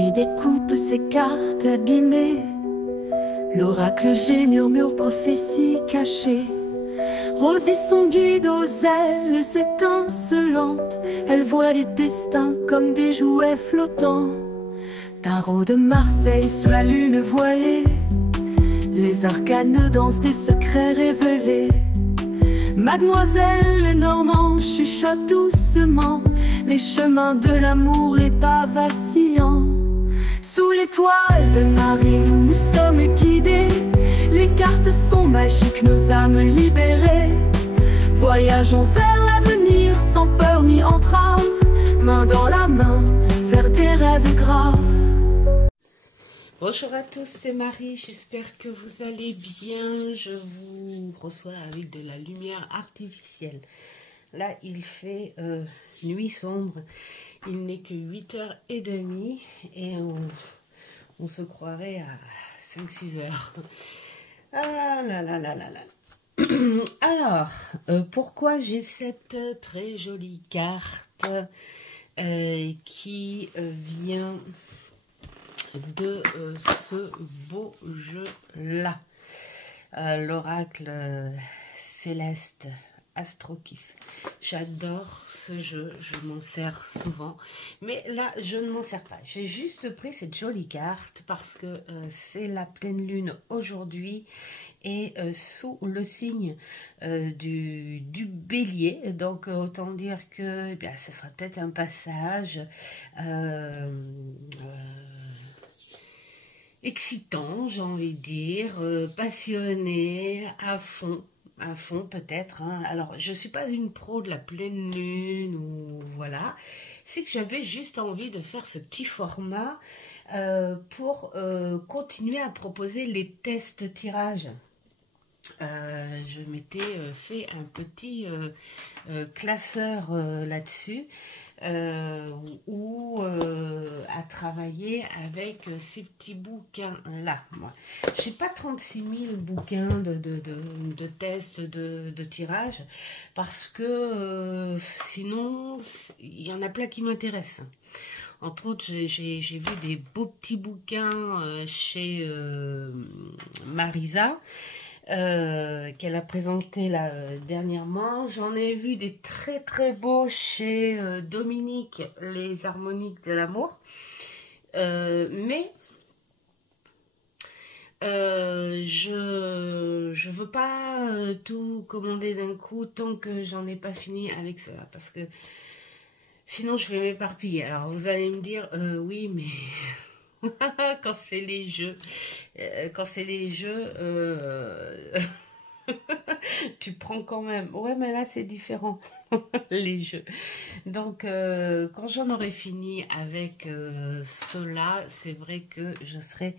Marie découpe ses cartes abîmées. L'oracle G murmure prophétie cachée. Rosie son guide aux ailes étincelantes. Elle voit les destins comme des jouets flottants. Tarot de Marseille sous la lune voilée. Les arcanes dansent des secrets révélés. Mademoiselle Lenormand chuchote doucement les chemins de l'amour, les pas vacillants. Sous l'étoile de Marie, nous sommes guidés. Les cartes sont magiques, nos âmes libérées. Voyageons vers l'avenir sans peur ni entrave, main dans la main, vers des rêves graves. Bonjour à tous, c'est Marie, j'espère que vous allez bien. Je vous reçois avec de la lumière artificielle. Là, il fait nuit sombre, il n'est que 8h30 et on se croirait à 5-6 heures. Ah là là là là là. Alors, pourquoi j'ai cette très jolie carte qui vient de ce beau jeu-là, l'oracle céleste Astrokiff. J'adore ce jeu, je m'en sers souvent, mais là je ne m'en sers pas. J'ai juste pris cette jolie carte parce que c'est la pleine lune aujourd'hui et sous le signe du bélier, donc autant dire que ce sera peut-être un passage excitant, j'ai envie de dire, passionné, à fond peut-être. Hein. Alors, je suis pas une pro de la pleine lune, ou voilà. C'est que j'avais juste envie de faire ce petit format pour continuer à proposer les tests tirages. Je m'étais fait un petit classeur là-dessus. Ou à travailler avec ces petits bouquins là. J'ai pas 36 000 bouquins de tests de tirage parce que sinon il y en a plein qui m'intéressent. Entre autres, j'ai vu des beaux petits bouquins chez Marisa qu'elle a présenté là dernièrement. J'en ai vu des très beaux chez Dominique, les harmoniques de l'amour, mais je veux pas tout commander d'un coup tant que j'en ai pas fini avec cela, parce que sinon je vais m'éparpiller. Alors vous allez me dire oui, mais quand c'est les jeux, tu prends quand même. Ouais, mais là c'est différent, les jeux. Donc quand j'en aurai fini avec cela, c'est vrai que je serai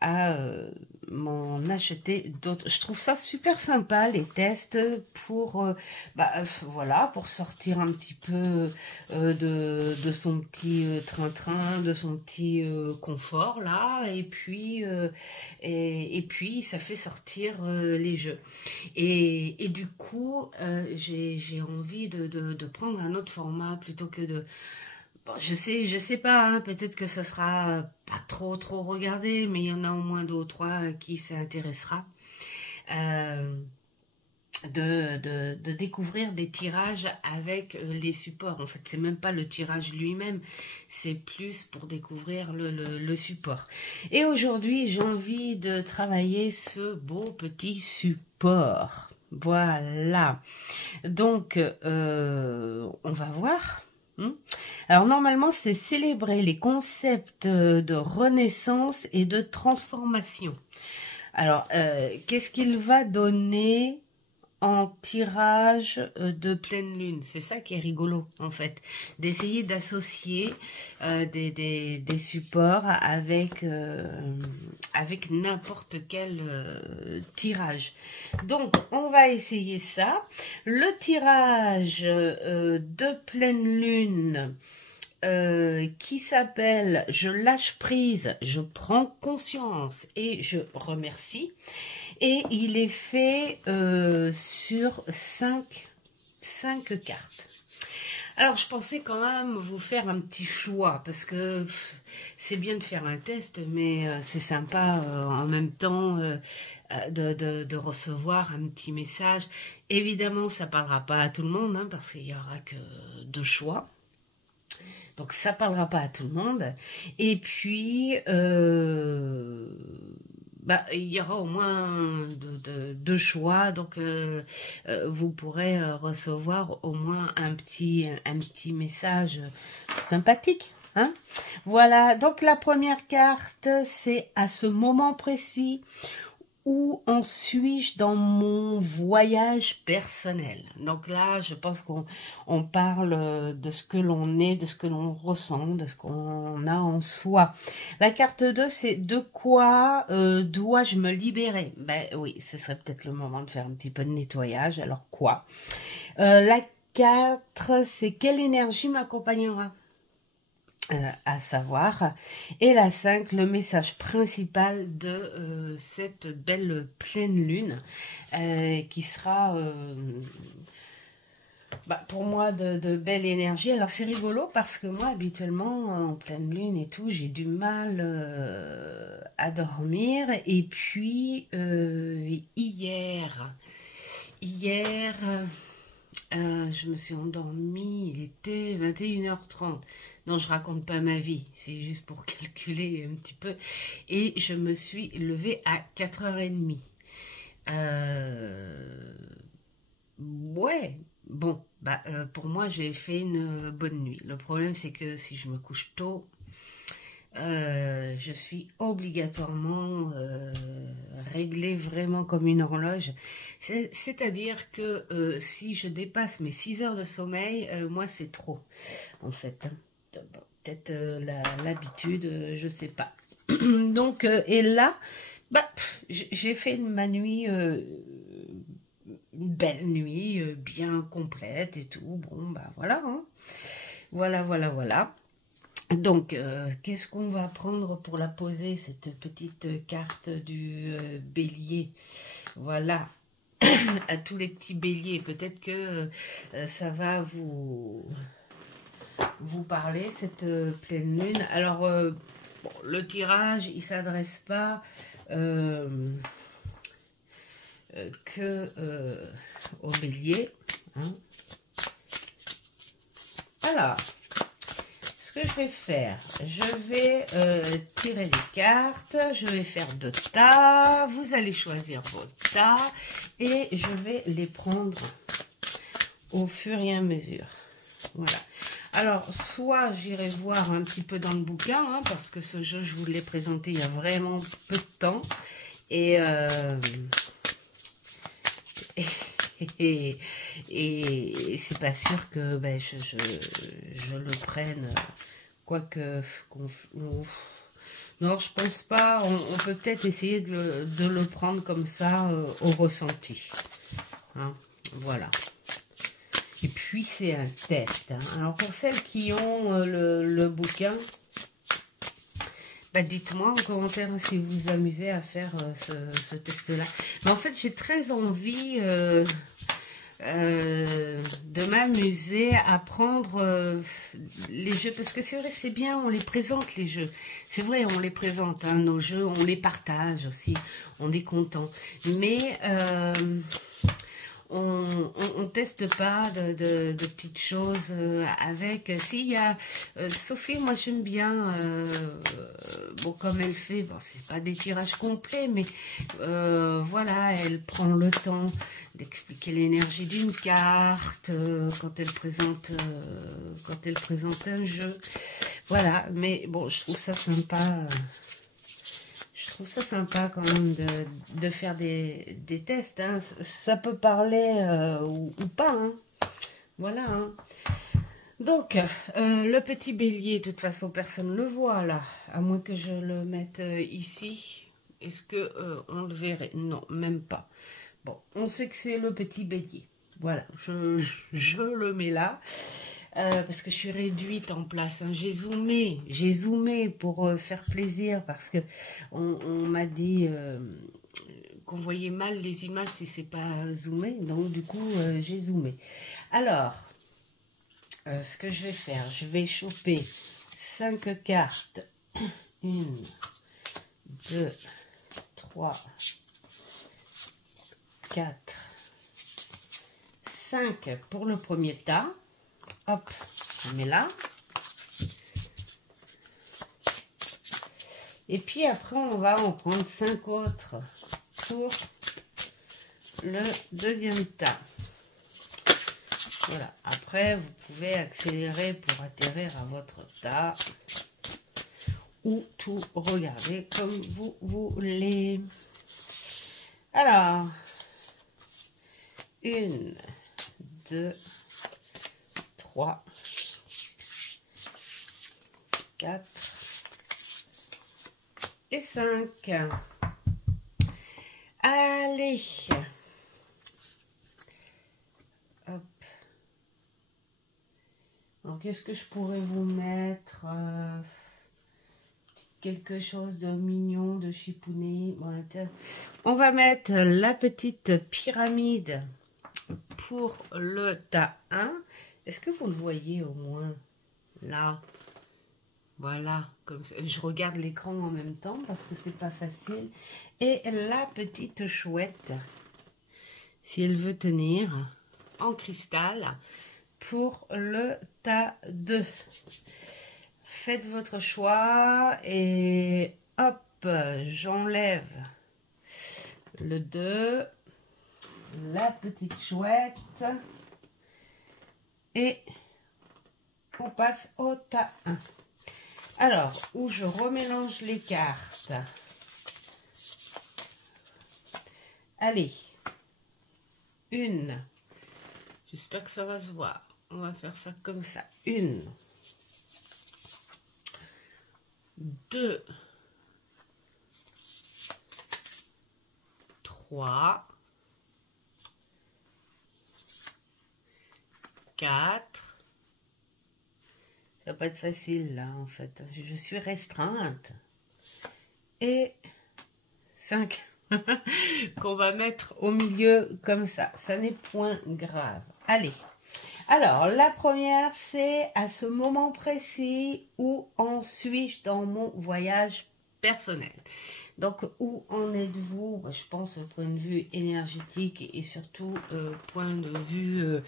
à m'en acheter d'autres. Je trouve ça super sympa, les tests, pour voilà, pour sortir un petit peu de son petit train-train, de son petit confort là, et puis ça fait sortir les jeux, et du coup j'ai envie de prendre un autre format plutôt que de... Bon, je sais pas, hein, peut-être que ça sera pas trop regardé, mais il y en a au moins 2 ou 3 qui s'intéressera de découvrir des tirages avec les supports. En fait, c'est même pas le tirage lui-même, c'est plus pour découvrir le support. Et aujourd'hui, j'ai envie de travailler ce beau petit support. Voilà. Donc, on va voir. Alors normalement c'est célébrer les concepts de renaissance et de transformation. Alors qu'est-ce qu'il va donner en tirage de pleine lune? C'est ça qui est rigolo en fait, d'essayer d'associer des supports avec n'importe quel tirage. Donc on va essayer ça. Le tirage de pleine lune qui s'appelle « Je lâche prise, je prends conscience et je remercie ». Et il est fait sur 5 cartes. Alors, je pensais quand même vous faire un petit choix, parce que c'est bien de faire un test, mais c'est sympa en même temps de recevoir un petit message. Évidemment, ça ne parlera pas à tout le monde, hein, parce qu'il n'y aura que 2 choix. Donc, ça ne parlera pas à tout le monde. Et puis, bah, il y aura au moins 2 choix. Donc, vous pourrez recevoir au moins un petit message sympathique. Hein? Voilà. Donc, la première carte, c'est à ce moment précis. Où en suis-je dans mon voyage personnel? Donc là, je pense qu'on parle de ce que l'on est, de ce que l'on ressent, de ce qu'on a en soi. La carte 2, c'est de quoi dois-je me libérer? Ben oui, ce serait peut-être le moment de faire un petit peu de nettoyage. Alors quoi? La 4, c'est quelle énergie m'accompagnera? À savoir. Et la 5, le message principal de cette belle pleine lune qui sera pour moi de belle énergie. Alors c'est rigolo parce que moi habituellement en pleine lune et tout j'ai du mal à dormir. Et puis hier je me suis endormie, il était 21h30. Non, je raconte pas ma vie, c'est juste pour calculer un petit peu. Et je me suis levée à 4h30. Ouais, bon, pour moi, j'ai fait une bonne nuit. Le problème, c'est que si je me couche tôt, je suis obligatoirement réglée vraiment comme une horloge. C'est-à-dire que si je dépasse mes 6 heures de sommeil, moi c'est trop, en fait. Peut-être l'habitude, je sais pas. Donc, et là, j'ai fait ma nuit, une belle nuit, bien complète et tout. Bon, voilà, hein. Voilà. Donc, qu'est-ce qu'on va prendre pour la poser, cette petite carte du bélier? Voilà, à tous les petits béliers. Peut-être que ça va vous parler, cette pleine lune. Alors, bon, le tirage, il ne s'adresse pas que au bélier. Hein. Alors... ce que je vais faire, je vais tirer des cartes, je vais faire 2 tas, vous allez choisir vos tas et je vais les prendre au fur et à mesure. Voilà. Alors, soit j'irai voir un petit peu dans le bouquin, hein, parce que ce jeu, je vous l'ai présenté il y a vraiment peu de temps. Et c'est pas sûr que je le prenne, quoique non, je pense pas. On peut peut-être essayer de le prendre comme ça au ressenti, hein, voilà. Et puis c'est un test, hein. Alors pour celles qui ont le bouquin, dites-moi en commentaire si vous vous amusez à faire ce test-là. Mais en fait, j'ai très envie de m'amuser à prendre les jeux. Parce que c'est vrai, c'est bien, on les présente, les jeux. C'est vrai, on les présente, hein, nos jeux, on les partage aussi. On est content. Mais... on teste pas de petites choses avec. S'il y a Sophie, moi j'aime bien, bon, comme elle fait, bon, c'est pas des tirages complets, mais voilà, elle prend le temps d'expliquer l'énergie d'une carte quand elle présente un jeu. Voilà, mais bon, je trouve ça sympa. Je trouve ça sympa quand même de faire des tests, hein. Ça peut parler ou pas, hein. Voilà, hein. Donc, le petit bélier, de toute façon, personne ne le voit là, à moins que je le mette ici. Est-ce que on le verrait? Non, même pas. Bon, on sait que c'est le petit bélier. Voilà, je le mets là. Parce que je suis réduite en place, hein. J'ai zoomé pour faire plaisir, parce que on m'a dit qu'on voyait mal les images si c'est pas zoomé, donc du coup j'ai zoomé. Alors, ce que je vais faire, je vais choper 5 cartes. 1, 2, 3, 4, 5 pour le premier tas. Hop, je mets là. Et puis après, on va en prendre 5 autres pour le deuxième tas. Voilà. Après, vous pouvez accélérer pour atterrir à votre tas ou tout regarder comme vous voulez. Alors, 1, 2, 3, 4 et 5. Allez. Hop. Alors, qu'est-ce que je pourrais vous mettre quelque chose de mignon, de chipouné. Bon, on va mettre la petite pyramide pour le tas 1. Est-ce que vous le voyez au moins là? Voilà, comme ça. Je regarde l'écran en même temps parce que c'est pas facile. Et la petite chouette, si elle veut tenir, en cristal pour le tas 2. Faites votre choix et hop, j'enlève le 2, la petite chouette et on passe au tas 1. Alors, où je remélange les cartes. Allez, 1. J'espère que ça va se voir. On va faire ça comme ça. 1, 2, 3, 4. Ça va pas être facile là en fait. Je suis restreinte. Et 5 qu'on va mettre au milieu comme ça. Ça n'est point grave. Allez. Alors, la première, c'est à ce moment précis où en suis-je dans mon voyage personnel. Donc, où en êtes-vous? Je pense au point de vue énergétique et surtout point de vue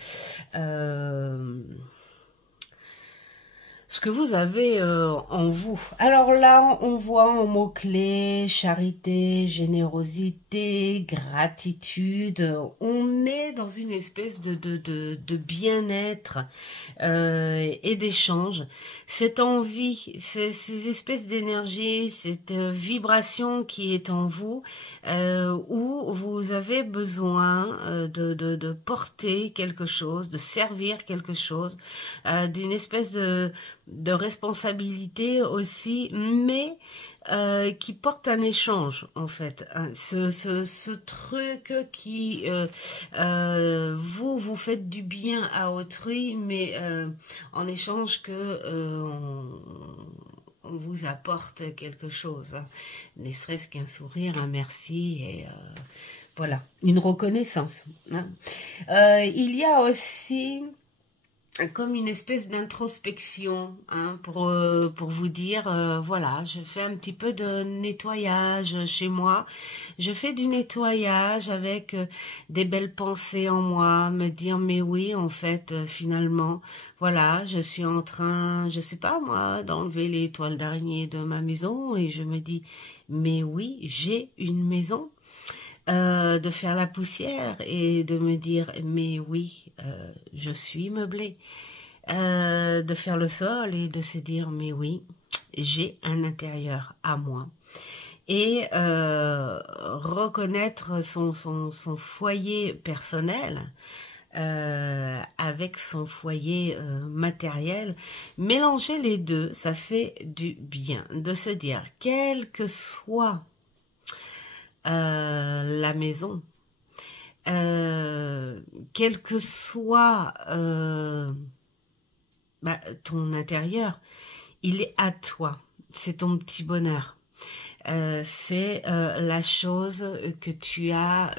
ce que vous avez en vous. Alors là, on voit en mots-clés charité, générosité, gratitude. On est dans une espèce de bien-être et d'échange. Cette envie, ces espèces d'énergie, cette vibration qui est en vous, où vous avez besoin de porter quelque chose, de servir quelque chose, d'une espèce de responsabilité aussi, mais qui porte un échange en fait. Ce truc qui vous faites du bien à autrui, mais en échange que on vous apporte quelque chose, hein. Ne serait-ce qu'un sourire, un merci et voilà, une reconnaissance, hein. Il y a aussi comme une espèce d'introspection, hein, pour vous dire, voilà, je fais un petit peu de nettoyage chez moi. Je fais du nettoyage avec des belles pensées en moi, me dire, mais oui, en fait, finalement, voilà, je suis en train, je sais pas moi, d'enlever les toiles d'araignée de ma maison et je me dis, mais oui, j'ai une maison. De faire la poussière et de me dire mais oui, je suis meublée, de faire le sol et de se dire mais oui, j'ai un intérieur à moi et reconnaître son foyer personnel avec son foyer matériel, mélanger les deux, ça fait du bien de se dire quel que soit la maison, quel que soit ton intérieur, il est à toi, c'est ton petit bonheur. c'est la chose que tu as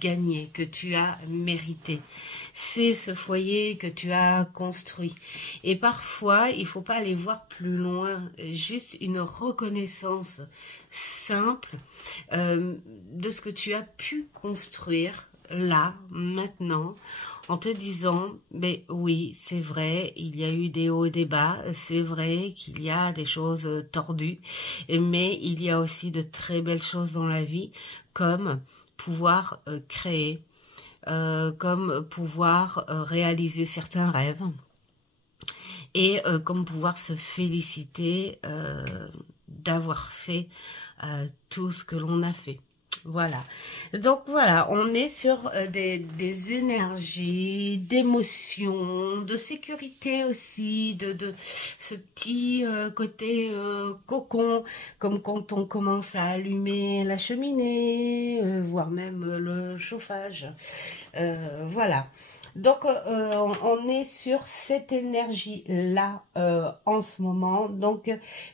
gagnée, que tu as méritée. C'est ce foyer que tu as construit. Et parfois, il faut pas aller voir plus loin, juste une reconnaissance simple de ce que tu as pu construire là, maintenant, en te disant, mais oui, c'est vrai, il y a eu des hauts et des bas, c'est vrai qu'il y a des choses tordues, mais il y a aussi de très belles choses dans la vie, comme pouvoir créer, comme pouvoir réaliser certains rêves, et comme pouvoir se féliciter d'avoir fait tout ce que l'on a fait. Voilà. Donc voilà, on est sur des énergies, d'émotions, de sécurité aussi, de ce petit côté cocon, comme quand on commence à allumer la cheminée, voire même le chauffage. Voilà. Donc, on est sur cette énergie-là en ce moment. Donc,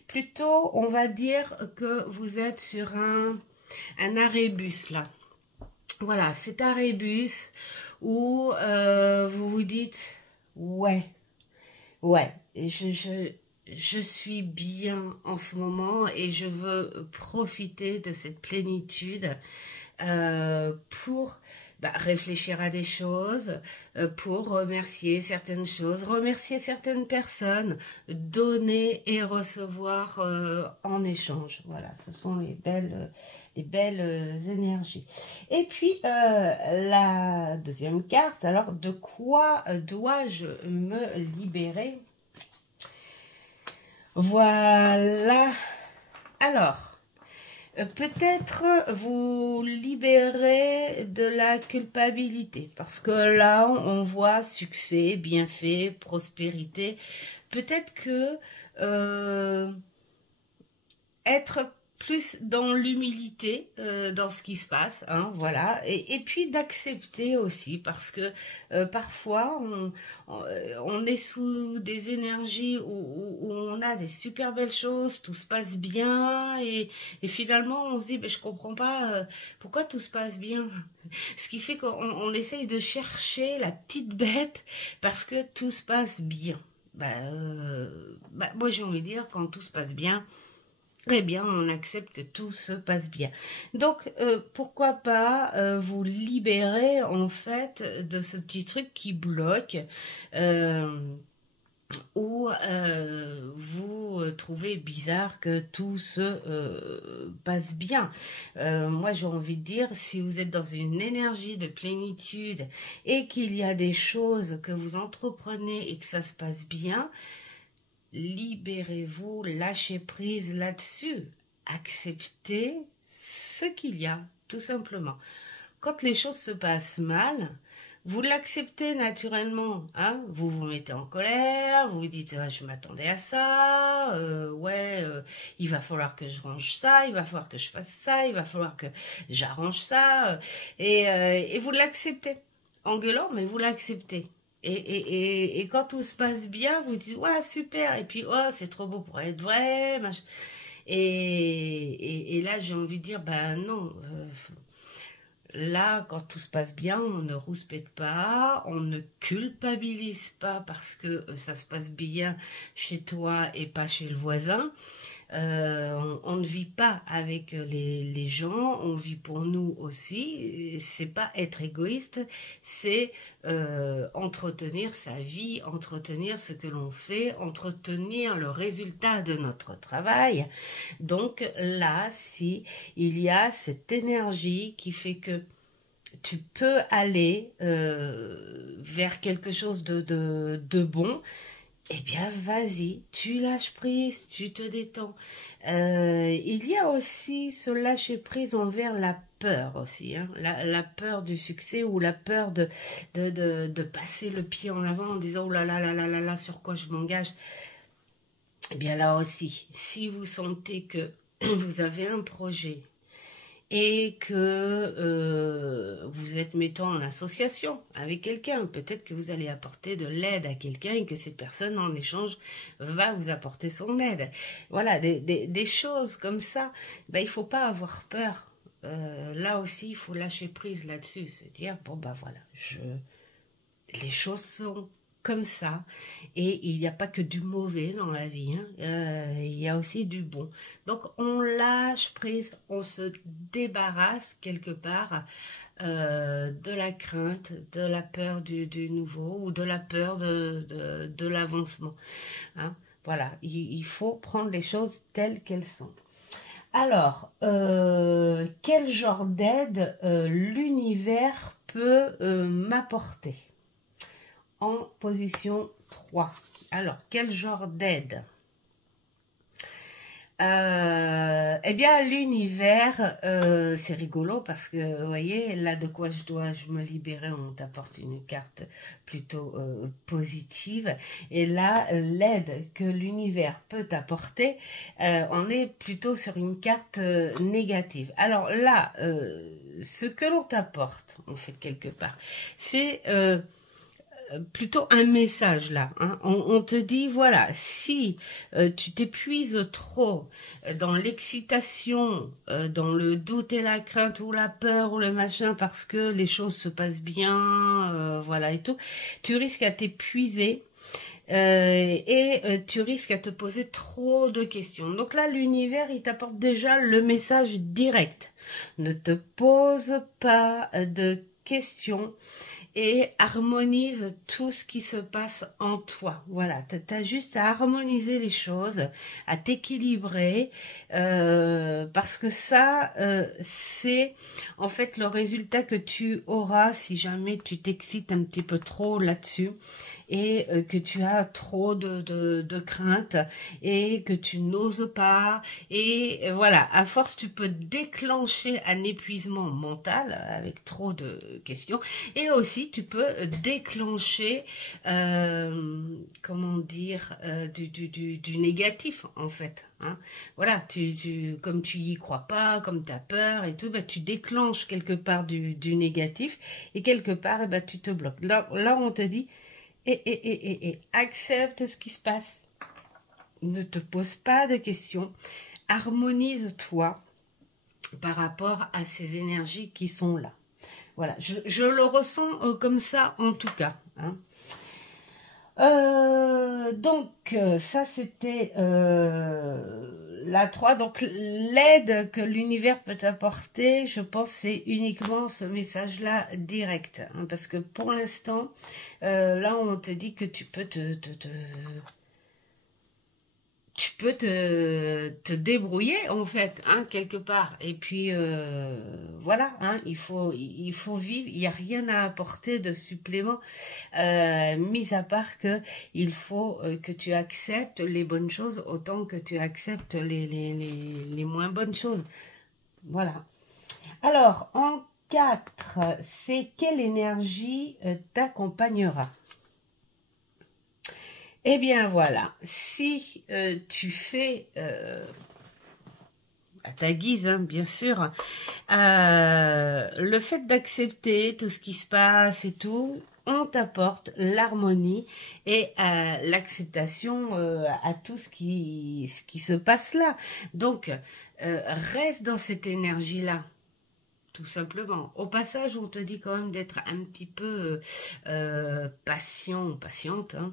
plutôt, on va dire que vous êtes sur un arrêt-bus, là. Voilà, cet arrêt-bus où vous vous dites, ouais, je suis bien en ce moment et je veux profiter de cette plénitude pour réfléchir à des choses, pour remercier certaines choses, remercier certaines personnes, donner et recevoir en échange. Voilà, ce sont les belles énergies. Et puis, la deuxième carte, alors, de quoi dois-je me libérer? Voilà. Alors, peut-être vous libérer de la culpabilité, parce que là, on voit succès, bienfait, prospérité. Peut-être que être plus dans l'humilité dans ce qui se passe, hein, voilà, et puis d'accepter aussi, parce que parfois on est sous des énergies où on a des super belles choses, tout se passe bien, et finalement on se dit, je comprends pas pourquoi tout se passe bien, ce qui fait qu'on essaye de chercher la petite bête parce que tout se passe bien. Moi j'ai envie de dire, quand tout se passe bien, eh bien, on accepte que tout se passe bien. Donc, pourquoi pas vous libérer, en fait, de ce petit truc qui bloque, ou vous trouvez bizarre que tout se passe bien. Moi, j'ai envie de dire, si vous êtes dans une énergie de plénitude et qu'il y a des choses que vous entreprenez et que ça se passe bien, libérez-vous, lâchez prise là-dessus. Acceptez ce qu'il y a, tout simplement. Quand les choses se passent mal, vous l'acceptez naturellement. Hein, vous vous mettez en colère, vous vous dites je m'attendais à ça, il va falloir que je range ça, il va falloir que je fasse ça, il va falloir que j'arrange ça. Et vous l'acceptez. En gueulant, mais vous l'acceptez. Et quand tout se passe bien, vous dites ouais super, et puis oh c'est trop beau pour être vrai, machin. Et là j'ai envie de dire non, là quand tout se passe bien, on ne rouspète pas, on ne culpabilise pas parce que ça se passe bien chez toi et pas chez le voisin. On ne vit pas avec les gens, on vit pour nous aussi. C'est pas être égoïste, c'est entretenir sa vie, entretenir ce que l'on fait, entretenir le résultat de notre travail. Donc là, si il y a cette énergie qui fait que tu peux aller vers quelque chose de bon, eh bien, vas-y, tu lâches prise, tu te détends. Il y a aussi ce lâcher prise envers la peur aussi, hein, la peur du succès ou la peur de passer le pied en avant en disant oh là là là là là là, sur quoi je m'engage. Eh bien là aussi, si vous sentez que vous avez un projet et que vous vous êtes mettant en association avec quelqu'un. Peut-être que vous allez apporter de l'aide à quelqu'un et que cette personne, en échange, va vous apporter son aide. Voilà, des choses comme ça. Ben, il ne faut pas avoir peur. Là aussi, il faut lâcher prise là-dessus. Se dire, bon, ben voilà, les choses sont comme ça, et il n'y a pas que du mauvais dans la vie, hein. Il y a aussi du bon. Donc on lâche prise, on se débarrasse quelque part de la crainte, de la peur du nouveau, ou de la peur de l'avancement, hein. Voilà, il faut prendre les choses telles qu'elles sont. Alors, quel genre d'aide l'univers peut m'apporter? En position 3. Alors, quel genre d'aide? Eh bien, l'univers, c'est rigolo parce que, vous voyez, là, de quoi je me libérer, on t'apporte une carte plutôt positive. Et là, l'aide que l'univers peut t'apporter, on est plutôt sur une carte négative. Alors là, ce que l'on t'apporte, en fait, quelque part, c'est plutôt un message là, hein. On te dit, voilà, si tu t'épuises trop dans l'excitation, dans le doute et la crainte ou la peur ou le machin parce que les choses se passent bien, voilà et tout, tu risques à t'épuiser. Tu risques à te poser trop de questions. Donc là, l'univers, il t'apporte déjà le message direct. Ne te pose pas de questions et harmonise tout ce qui se passe en toi. Voilà, tu as juste à harmoniser les choses, à t'équilibrer, parce que ça, c'est en fait le résultat que tu auras si jamais tu t'excites un petit peu trop là-dessus et que tu as trop de crainte et que tu n'oses pas. Et voilà, à force, tu peux déclencher un épuisement mental avec trop de questions. Et aussi, tu peux déclencher, comment dire, du négatif, en fait. Hein. Voilà, comme tu y crois pas, comme tu as peur et tout, bah, tu déclenches quelque part du négatif et quelque part, bah, tu te bloques. Là, on te dit, accepte ce qui se passe. Ne te pose pas de questions. Harmonise-toi par rapport à ces énergies qui sont là. Voilà, je le ressens comme ça en tout cas. Hein. Donc, ça c'était la 3. Donc, l'aide que l'univers peut t'apporter, je pense, c'est uniquement ce message-là direct. Hein, parce que pour l'instant, là, on te dit que tu peux te débrouiller en fait, hein, quelque part. Et puis voilà, hein, il faut vivre. Il n'y a rien à apporter de supplément, mis à part que il faut que tu acceptes les bonnes choses autant que tu acceptes les moins bonnes choses. Voilà. Alors, en 4, c'est quelle énergie t'accompagnera? Eh bien voilà, si tu fais à ta guise, hein, bien sûr, le fait d'accepter tout ce qui se passe et tout, on t'apporte l'harmonie et l'acceptation à tout ce qui se passe là. Donc, reste dans cette énergie-là. Tout simplement. Au passage, on te dit quand même d'être un petit peu patient ou patiente. Hein.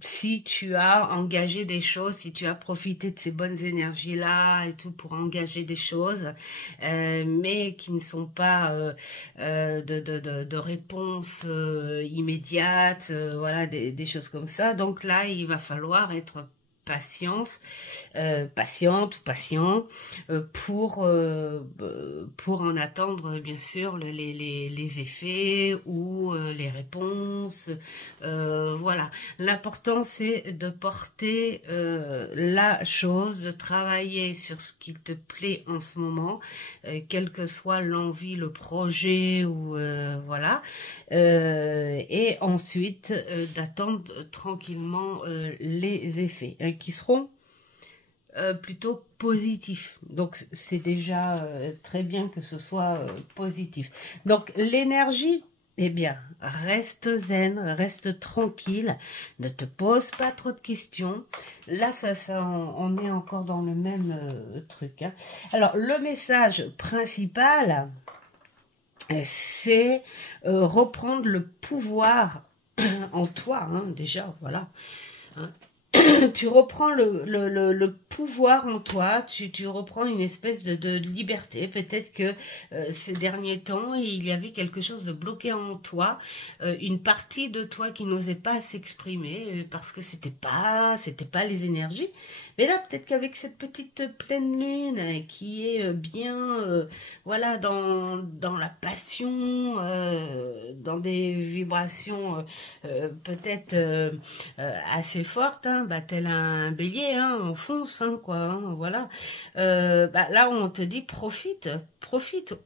Si tu as engagé des choses, si tu as profité de ces bonnes énergies-là et tout pour engager des choses, mais qui ne sont pas de réponse immédiate, voilà, des choses comme ça. Donc là, il va falloir être patiente ou patient pour en attendre bien sûr les effets ou les réponses. Voilà, l'important c'est de porter la chose, de travailler sur ce qui te plaît en ce moment, quelle que soit l'envie, le projet ou voilà, et ensuite d'attendre tranquillement les effets qui seront plutôt positif. Donc c'est déjà très bien que ce soit positif. Donc l'énergie, eh bien, reste zen, reste tranquille, ne te pose pas trop de questions. Là, on est encore dans le même truc, hein. Alors, le message principal, c'est reprendre le pouvoir en toi, hein, déjà, voilà. Hein. Tu reprends le pouvoir en toi, tu reprends une espèce de liberté. Peut-être que ces derniers temps, il y avait quelque chose de bloqué en toi, une partie de toi qui n'osait pas s'exprimer parce que c'était pas les énergies. Mais là, peut-être qu'avec cette petite pleine lune qui est bien, voilà, dans la passion, dans des vibrations peut-être assez fortes, hein, bah, tel un bélier, hein, on fonce, hein, quoi, hein, voilà. Bah, là, on te dit profite,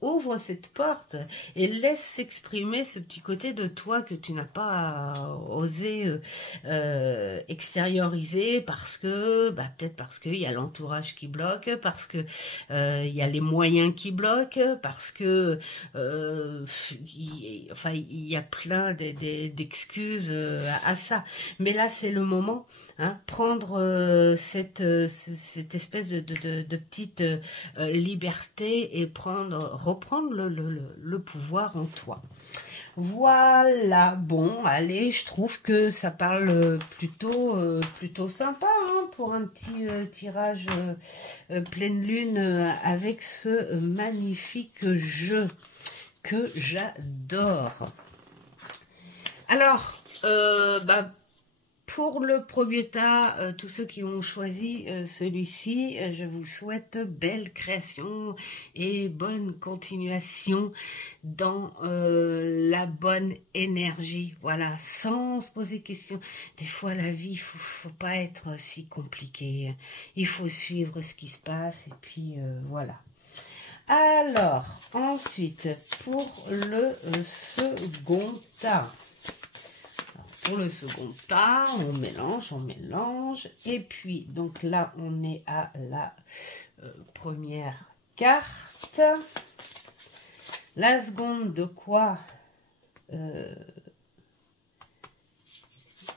ouvre cette porte et laisse s'exprimer ce petit côté de toi que tu n'as pas osé extérioriser parce que, bah, peut-être parce qu'il y a l'entourage qui bloque, parce que il y a les moyens qui bloquent, parce que enfin, il y a plein d'excuses à ça. Mais là, c'est le moment, hein, prendre cette espèce de petite liberté et reprendre le pouvoir en toi. Voilà, bon, allez, je trouve que ça parle plutôt sympa, hein, pour un petit tirage pleine lune avec ce magnifique jeu que j'adore. Alors, bah, pour le premier tas, tous ceux qui ont choisi celui-ci, je vous souhaite belle création et bonne continuation dans la bonne énergie. Voilà, sans se poser question. Des fois, la vie, il faut pas être si compliqué. Il faut suivre ce qui se passe et puis voilà. Alors, ensuite, pour le second tas. Pour le second tas, on mélange. Et puis, donc là, on est à la première carte. La seconde, de quoi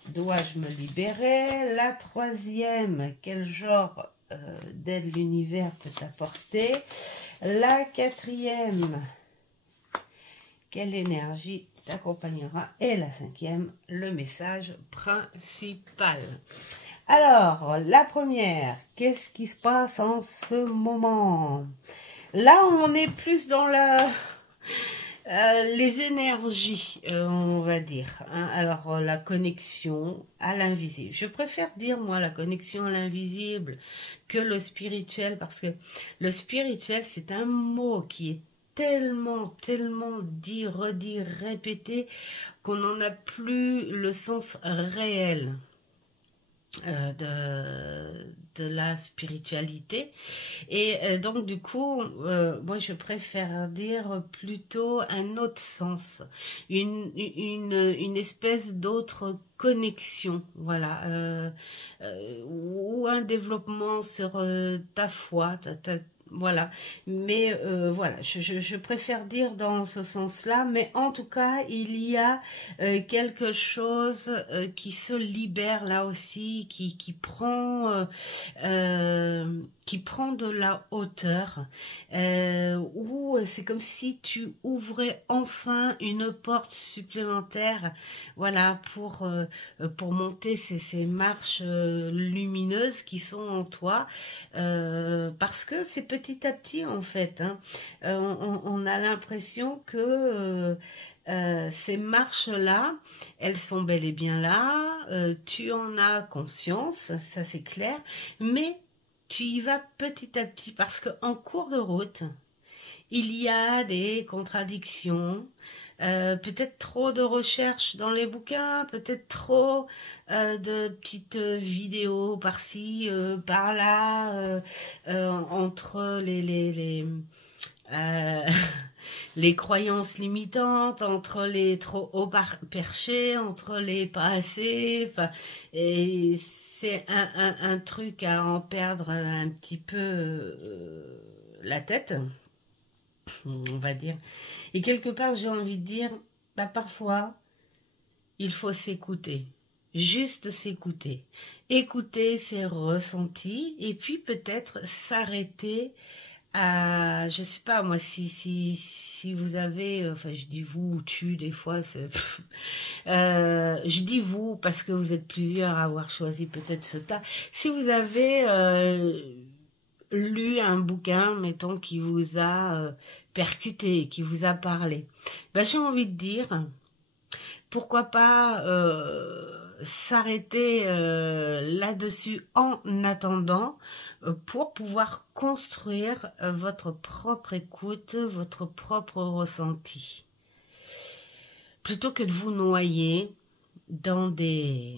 dois-je me libérer? La troisième, quel genre d'aide l'univers peut apporter? La quatrième, quelle énergie t'accompagnera? Et la cinquième, le message principal. Alors, la première, qu'est-ce qui se passe en ce moment? Là, on est plus dans les énergies, on va dire, hein. Alors, la connexion à l'invisible. Je préfère dire, moi, la connexion à l'invisible que le spirituel, parce que le spirituel, c'est un mot qui est tellement dit, redit, répété, qu'on n'en a plus le sens réel de la spiritualité. Et donc du coup, moi je préfère dire plutôt un autre sens, une espèce d'autre connexion, voilà, ou un développement sur ta foi, voilà, mais voilà, je préfère dire dans ce sens-là, mais en tout cas, il y a quelque chose qui se libère là aussi, qui prend de la hauteur, où c'est comme si tu ouvrais enfin une porte supplémentaire, voilà, pour monter ces marches lumineuses qui sont en toi, parce que c'est petit à petit en fait, hein, on a l'impression que ces marches-là, elles sont bel et bien là, tu en as conscience, ça c'est clair, mais tu y vas petit à petit parce qu'en cours de route, il y a des contradictions, peut-être trop de recherches dans les bouquins, peut-être trop de petites vidéos par-ci, par-là, entre les croyances limitantes, entre les trop haut perchés, entre les pas assez, et c'est un truc à en perdre un petit peu la tête, on va dire. Et quelque part, j'ai envie de dire, bah, parfois, il faut s'écouter. Juste s'écouter. Écouter ses ressentis et puis peut-être s'arrêter à, je sais pas moi, si vous avez, enfin je dis vous ou tu des fois, je dis vous parce que vous êtes plusieurs à avoir choisi peut-être ce tas. Si vous avez lu un bouquin, mettons, qui vous a percuté, qui vous a parlé, ben, j'ai envie de dire, pourquoi pas s'arrêter là-dessus en attendant pour pouvoir construire votre propre écoute, votre propre ressenti. Plutôt que de vous noyer dans des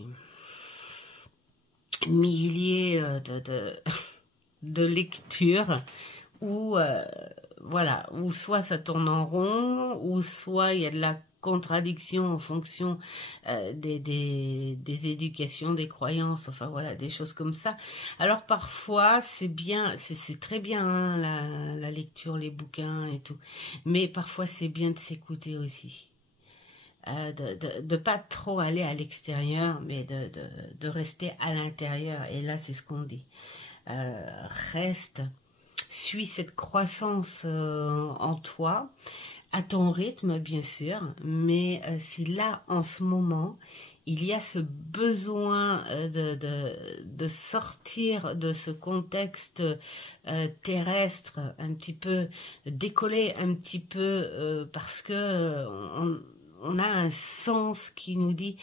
milliers de lectures où, voilà, où soit ça tourne en rond, ou soit il y a de la contradiction en fonction des éducations, des croyances, enfin voilà, des choses comme ça. Alors parfois c'est bien, c'est très bien hein, la lecture, les bouquins et tout, mais parfois c'est bien de s'écouter aussi. De pas trop aller à l'extérieur, mais de rester à l'intérieur. Et là, c'est ce qu'on dit. Reste, suis cette croissance en toi, à ton rythme, bien sûr, mais si là, en ce moment, il y a ce besoin de sortir de ce contexte terrestre, un petit peu décoller un petit peu, parce que on a un sens qui nous dit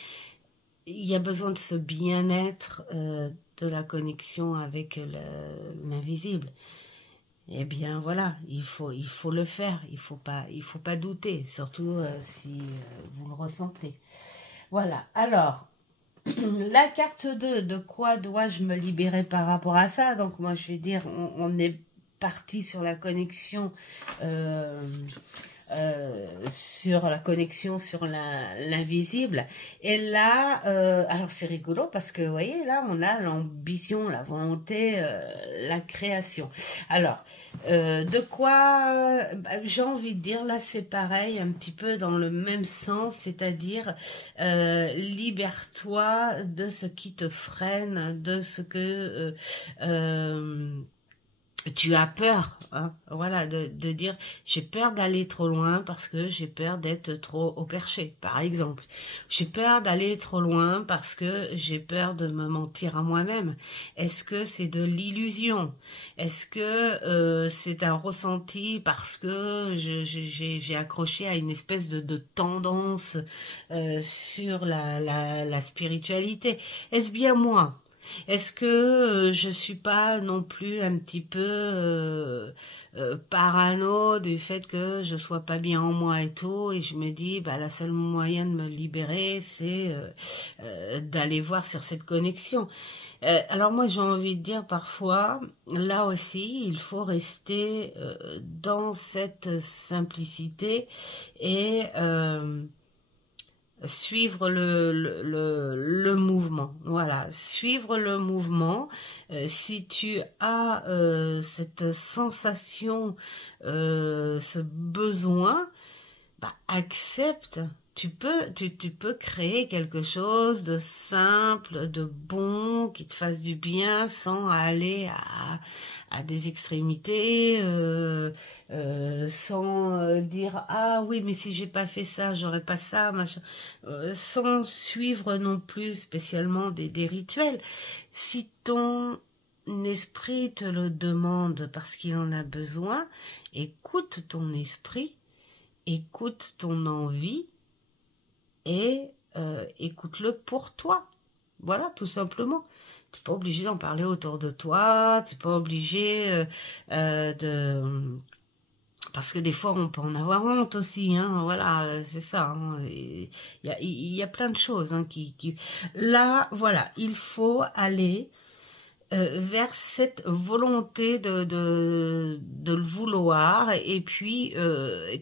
il y a besoin de ce bien-être, de la connexion avec l'invisible. Eh bien voilà, il faut le faire, il faut pas douter, surtout si vous le ressentez. Voilà, alors, la carte 2, de quoi dois-je me libérer par rapport à ça? Donc moi je vais dire, on est parti sur la connexion sur l'invisible. Et là, alors c'est rigolo parce que vous voyez, là on a l'ambition, la volonté, la création. Alors, de quoi j'ai envie de dire, là c'est pareil, un petit peu dans le même sens, c'est-à-dire libère-toi de ce qui te freine, de ce que tu as peur, hein, voilà, de dire j'ai peur d'aller trop loin parce que j'ai peur d'être trop au perché, par exemple. J'ai peur d'aller trop loin parce que j'ai peur de me mentir à moi-même. Est-ce que c'est de l'illusion? Est-ce que c'est un ressenti parce que j'ai accroché à une espèce de tendance sur la spiritualité? Est-ce bien moi? Est-ce que je suis pas non plus un petit peu parano du fait que je sois pas bien en moi et tout, et je me dis bah la seule moyen de me libérer c'est d'aller voir sur cette connexion. Alors moi j'ai envie de dire parfois là aussi il faut rester dans cette simplicité et suivre le mouvement, voilà, suivre le mouvement. Si tu as cette sensation, ce besoin, bah, accepte. Tu peux créer quelque chose de simple, de bon, qui te fasse du bien sans aller à des extrémités, sans dire ah oui mais si j'ai pas fait ça j'aurais pas ça, machin, sans suivre non plus spécialement des rituels. Si ton esprit te le demande parce qu'il en a besoin, écoute ton esprit, écoute ton envie et écoute-le pour toi. Voilà, tout simplement. Tu n'es pas obligé d'en parler autour de toi, tu n'es pas obligé de... Parce que des fois, on peut en avoir honte aussi, hein, voilà, c'est ça. Hein, il y a plein de choses hein, qui... Là, voilà, il faut aller vers cette volonté de le vouloir et puis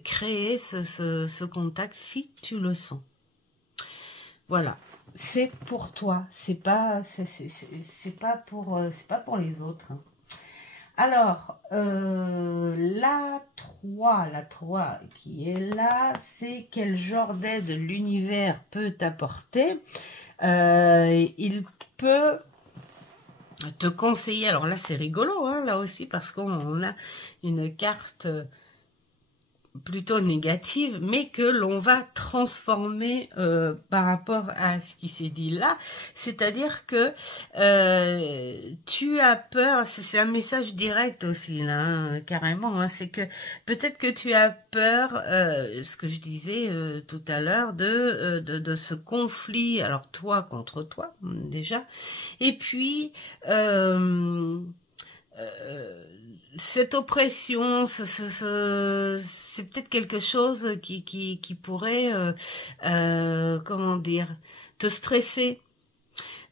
créer ce contact si tu le sens. Voilà. c'est pour toi, c'est pas pour les autres. Alors, la 3 qui est là, c'est quel genre d'aide l'univers peut t'apporter. Il peut te conseiller, alors là c'est rigolo, hein, là aussi, parce qu'on a une carte plutôt négative, mais que l'on va transformer par rapport à ce qui s'est dit là, c'est-à-dire que tu as peur, c'est un message direct aussi là, hein, carrément, hein, c'est que peut-être que tu as peur, ce que je disais tout à l'heure, de ce conflit, alors toi contre toi déjà, et puis cette oppression, c'est peut-être quelque chose qui pourrait, comment dire, te stresser.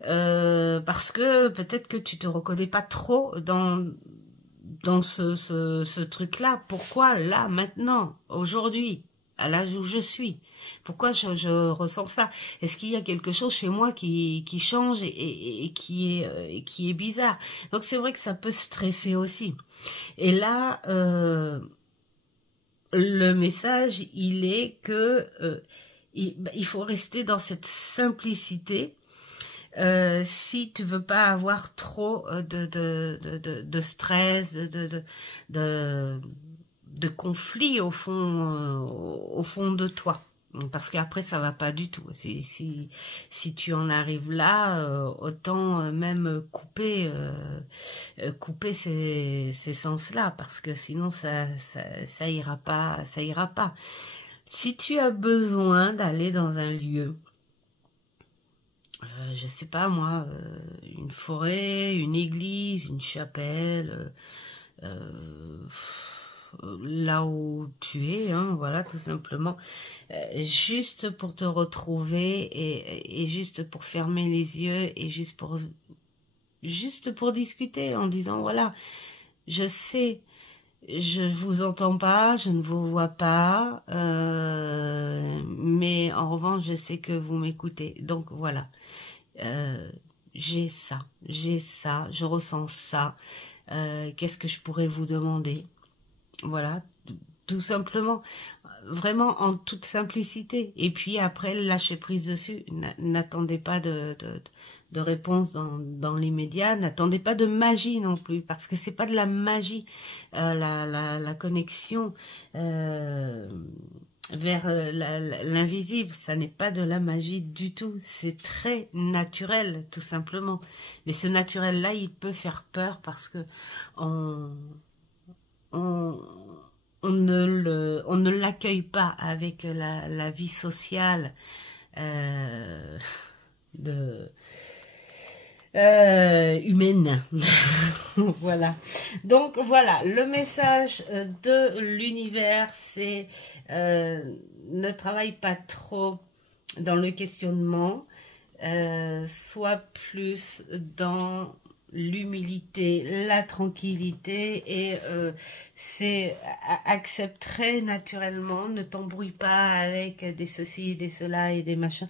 Parce que peut-être que tu te reconnais pas trop dans ce truc-là. Pourquoi là, maintenant, aujourd'hui, à l'âge où je suis? Pourquoi je ressens ça? Est-ce qu'il y a quelque chose chez moi qui change et qui est bizarre? Donc c'est vrai que ça peut stresser aussi. Et là, le message, il est que il faut rester dans cette simplicité. Si tu veux pas avoir trop de stress, de conflit au fond de toi. Parce qu'après, ça va pas du tout. Si tu en arrives là, autant même couper ces sens-là, parce que sinon, ça ira pas, ça ira pas. Si tu as besoin d'aller dans un lieu, je sais pas moi, une forêt, une église, une chapelle, là où tu es, hein, voilà, tout simplement, juste pour te retrouver et juste pour fermer les yeux et juste pour discuter en disant voilà, je sais, je vous entends pas, je ne vous vois pas, mais en revanche, je sais que vous m'écoutez, donc voilà. J'ai ça, je ressens ça. Qu'est-ce que je pourrais vous demander? Voilà, tout simplement, vraiment en toute simplicité. Et puis après, lâchez prise dessus. N'attendez pas de réponse dans l'immédiat. N'attendez pas de magie non plus, parce que c'est pas de la magie, la connexion vers l'invisible, ça n'est pas de la magie du tout, c'est très naturel tout simplement, mais ce naturel là il peut faire peur parce que on ne l'accueille pas avec la vie sociale humaine. Voilà. Donc voilà, le message de l'univers, c'est ne travaille pas trop dans le questionnement, sois plus dans l'humilité, la tranquillité et accepte très naturellement, ne t'embrouille pas avec des ceci, des cela et des machins,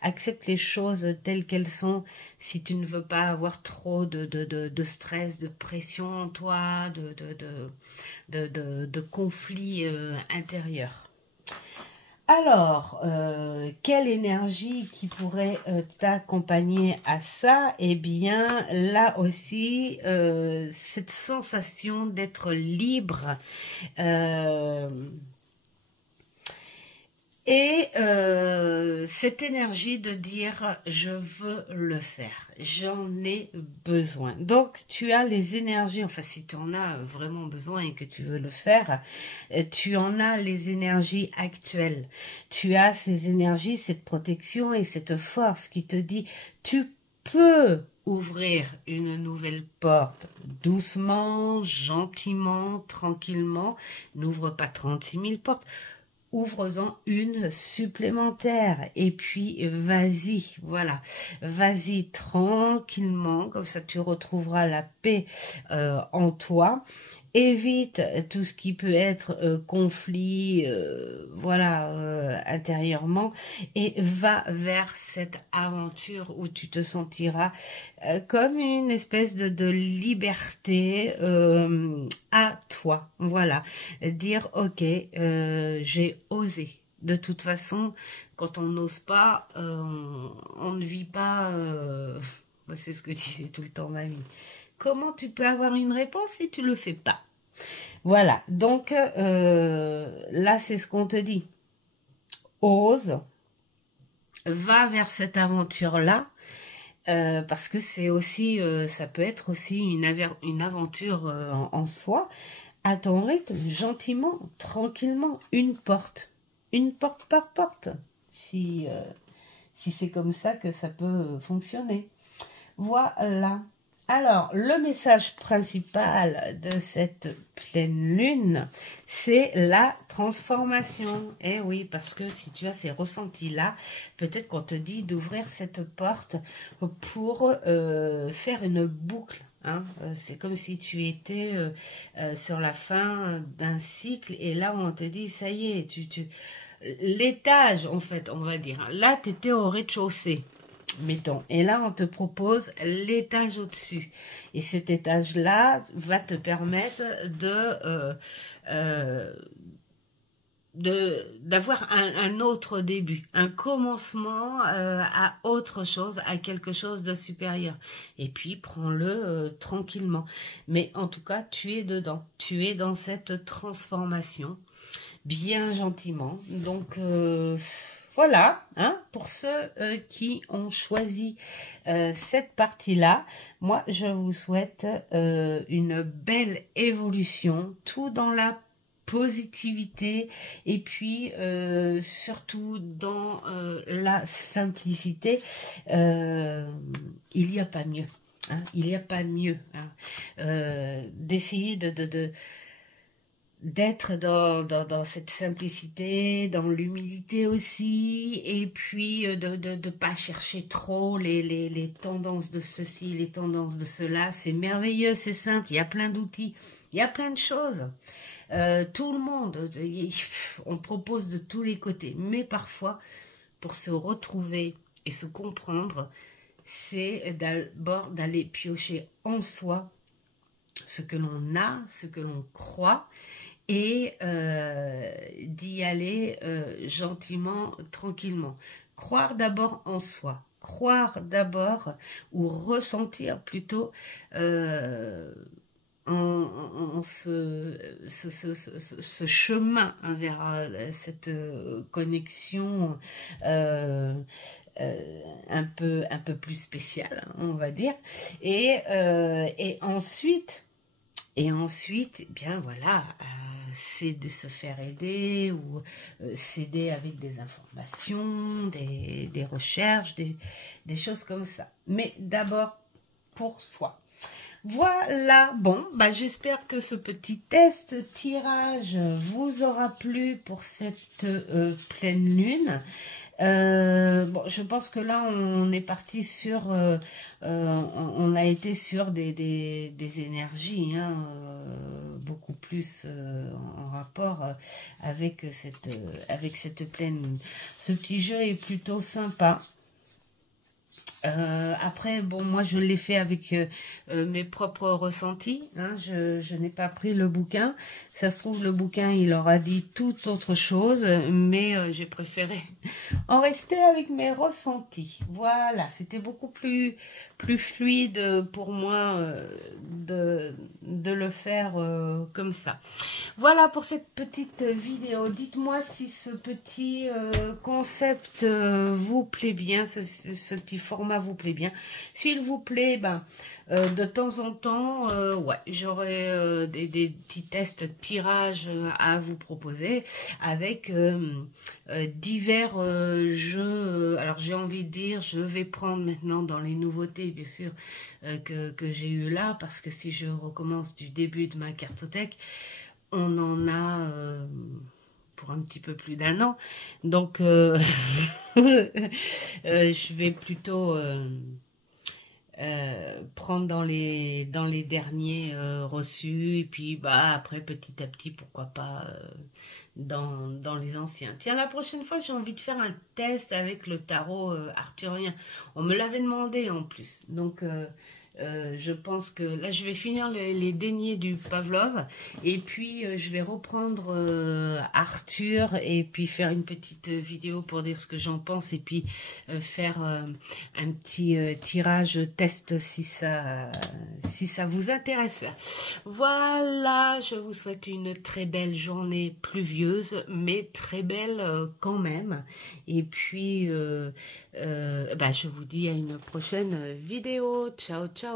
accepte les choses telles qu'elles sont. Si tu ne veux pas avoir trop de stress, de pression en toi, de conflits intérieurs. Alors, quelle énergie qui pourrait t'accompagner à ça? Eh bien, là aussi, cette sensation d'être libre et cette énergie de dire je veux le faire, j'en ai besoin. Donc tu as les énergies, enfin si tu en as vraiment besoin et que tu veux le faire, tu en as les énergies actuelles. Tu as ces énergies, cette protection et cette force qui te dit tu peux ouvrir une nouvelle porte, doucement, gentiment, tranquillement. N'ouvre pas 36 000 portes. Ouvre-en une supplémentaire et puis vas-y, voilà, vas-y tranquillement, comme ça tu retrouveras la paix en toi évite tout ce qui peut être conflit, voilà, intérieurement, et va vers cette aventure où tu te sentiras comme une espèce de liberté à toi. Voilà, dire ok, j'ai osé. De toute façon, quand on n'ose pas, on ne vit pas. C'est ce que disait tout le temps mamie. Comment tu peux avoir une réponse si tu le fais pas? Voilà, donc là, c'est ce qu'on te dit. Ose, va vers cette aventure-là, parce que c'est aussi, ça peut être aussi une aventure en soi, à ton rythme, gentiment, tranquillement, une porte par porte, si c'est comme ça que ça peut fonctionner. Voilà. Alors, le message principal de cette pleine lune, c'est la transformation. Eh oui, parce que si tu as ces ressentis-là, peut-être qu'on te dit d'ouvrir cette porte pour faire une boucle. Hein. C'est comme si tu étais sur la fin d'un cycle et là, on te dit, ça y est, l'étage, en fait, on va dire. Là, tu étais au rez-de-chaussée. Mettons. Et là, on te propose l'étage au-dessus. Et cet étage-là va te permettre d'avoir un autre début, un commencement à autre chose, à quelque chose de supérieur. Et puis, prends-le tranquillement. Mais en tout cas, tu es dedans. Tu es dans cette transformation, bien gentiment. Donc, voilà, hein, pour ceux qui ont choisi cette partie-là, moi je vous souhaite une belle évolution, tout dans la positivité et puis surtout dans la simplicité. Il n'y a pas mieux, hein, il n'y a pas mieux, hein, d'essayer d'être dans cette simplicité, dans l'humilité aussi, et puis de pas chercher trop les tendances de ceci, les tendances de cela. C'est merveilleux, c'est simple, il y a plein d'outils, il y a plein de choses. Tout le monde, on propose de tous les côtés, mais parfois, pour se retrouver et se comprendre, c'est d'abord d'aller piocher en soi ce que l'on a, ce que l'on croit, et d'y aller gentiment, tranquillement. Croire d'abord en soi, croire d'abord ou ressentir plutôt en ce chemin vers cette connexion un peu plus spéciale, on va dire. Et ensuite, eh bien voilà, c'est de se faire aider ou s'aider avec des informations, des recherches, des choses comme ça. Mais d'abord pour soi. Voilà, bon, bah j'espère que ce petit test tirage vous aura plu pour cette pleine lune. Bon, je pense que là, on est parti sur, on a été sur des énergies, hein, beaucoup plus en rapport avec cette pleine lune. Ce petit jeu est plutôt sympa. Après, bon, moi je l'ai fait avec mes propres ressentis, hein, je n'ai pas pris le bouquin, ça se trouve le bouquin il aura dit toute autre chose, mais j'ai préféré en rester avec mes ressentis. Voilà, c'était beaucoup plus fluide pour moi de le faire comme ça. Voilà pour cette petite vidéo. Dites-moi si ce petit concept vous plaît bien, ce petit format vous plaît bien. S'il vous plaît, ben, de temps en temps, ouais, j'aurai des petits tests tirage à vous proposer avec divers jeux. Alors j'ai envie de dire, je vais prendre maintenant dans les nouveautés, bien sûr, que j'ai eu là, parce que si je recommence du début de ma cartothèque, on en a pour un petit peu plus d'1 an. Donc, je vais plutôt prendre dans les derniers reçus, et puis bah après petit à petit, pourquoi pas dans les anciens. Tiens, la prochaine fois j'ai envie de faire un test avec le tarot arthurien. On me l'avait demandé en plus, donc je pense que là je vais finir les deniers du Pavlov, et puis je vais reprendre Arthur, et puis faire une petite vidéo pour dire ce que j'en pense, et puis faire un petit tirage test si ça vous intéresse. Voilà, je vous souhaite une très belle journée pluvieuse, mais très belle quand même, et puis bah, je vous dis à une prochaine vidéo. Ciao, ciao.